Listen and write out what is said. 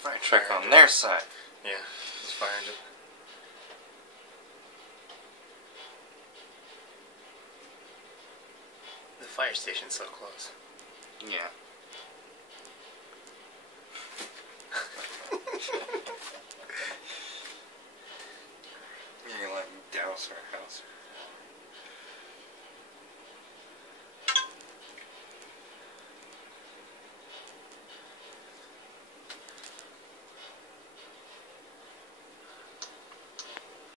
Fire truck on their side. Yeah, it's fire engine. The fire station's so close. Yeah. You're gonna let me douse our house.